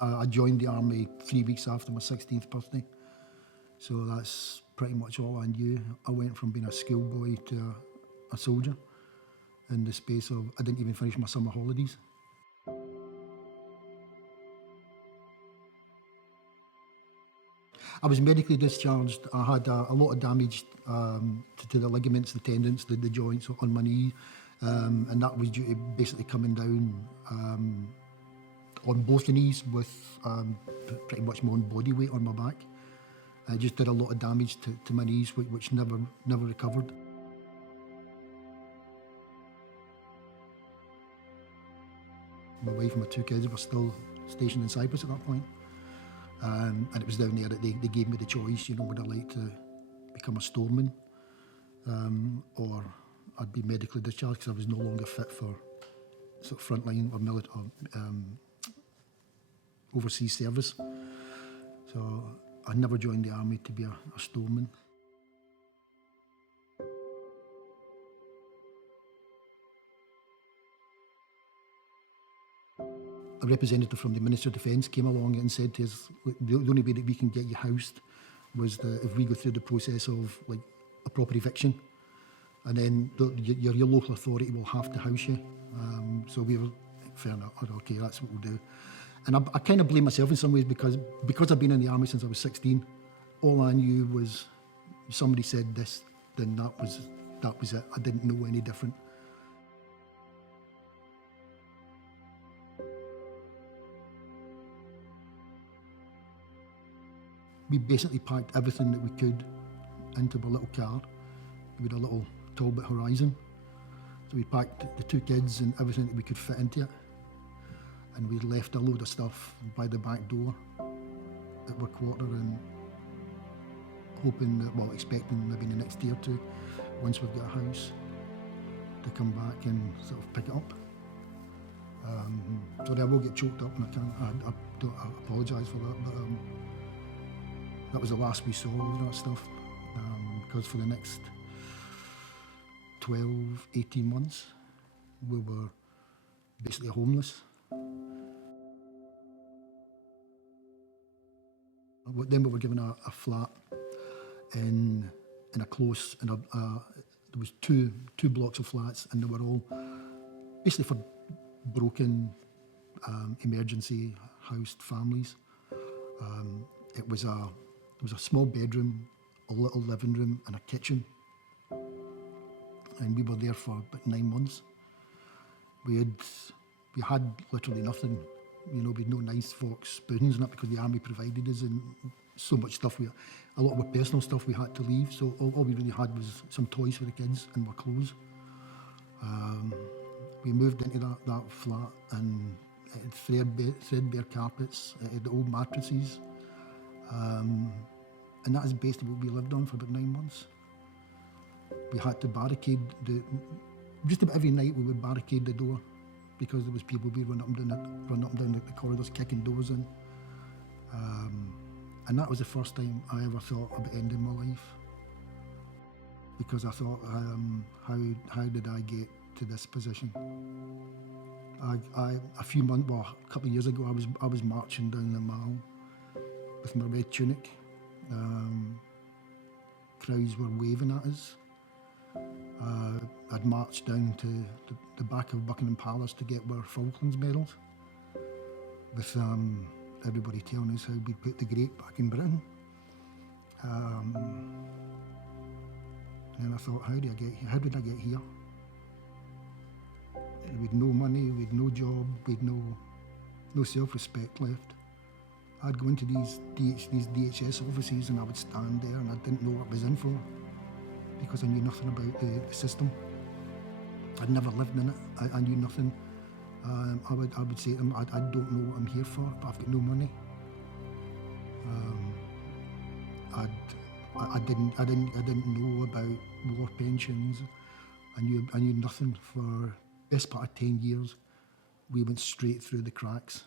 I joined the army 3 weeks after my 16th birthday, so that's pretty much all I knew. I went from being a schoolboy to a soldier in the space of, I didn't even finish my summer holidays. I was medically discharged. I had a lot of damage to the ligaments, the tendons, the joints on my knee, and that was due to basically coming down on both the knees with pretty much my own body weight on my back. I just did a lot of damage to my knees, which never recovered. My wife and my 2 kids were still stationed in Cyprus at that point. And it was down there that they gave me the choice, would I like to become a storeman or I'd be medically discharged because I was no longer fit for sort of frontline or military overseas service. So I never joined the army to be a storeman. A representative from the Ministry of Defence came along and said to us, look, the only way that we can get you housed was if we go through the process of like a proper eviction, and then your local authority will have to house you. So we were, fair enough, okay, that's what we'll do. And I kind of blame myself in some ways because I've been in the army since I was 16. All I knew was somebody said this, then that was it. I didn't know any different. We basically packed everything that we could into a little car. We had a little Talbot Horizon. So we packed the 2 kids and everything that we could fit into it. And we left a load of stuff by the back door at our quarter and hoping that, well, expecting maybe in the next day or 2, once we've got a house, to come back and sort of pick it up. Sorry, I will get choked up and I apologise for that, but that was the last we saw of that stuff, because for the next 12, 18 months, we were basically homeless. Then we were given a flat in a close, there was two blocks of flats, and they were all basically for broken, emergency housed families. It was a small bedroom, a little living room and a kitchen. And we were there for about 9 months. We had literally nothing. We had no nice forks, spoons and that because the army provided us and so much stuff. A lot of our personal stuff we had to leave. So all we really had was some toys for the kids and our clothes. We moved into that flat and it had threadbare carpets, it had old mattresses. And that is basically what we lived on for about 9 months. We had to barricade just about every night we would barricade the door because there was people we run up and down the corridors kicking doors in. And that was the first time I ever thought about ending my life. Because I thought, how did I get to this position? A couple of years ago, I was marching down the Mall with my red tunic. Crowds were waving at us. I'd marched down to the back of Buckingham Palace to get our Falklands medals, with everybody telling us how we put the great back in Britain. And then I thought, how did I get here? We'd no money, we'd no job, we'd no self-respect left. I'd go into these DHS offices and I would stand there and I didn't know what I was in for because I knew nothing about the system. I'd never lived in it. I knew nothing. I would say to them, I don't know what I'm here for, but I've got no money. I didn't know about war pensions. I knew nothing for the best part of 10 years. We went straight through the cracks.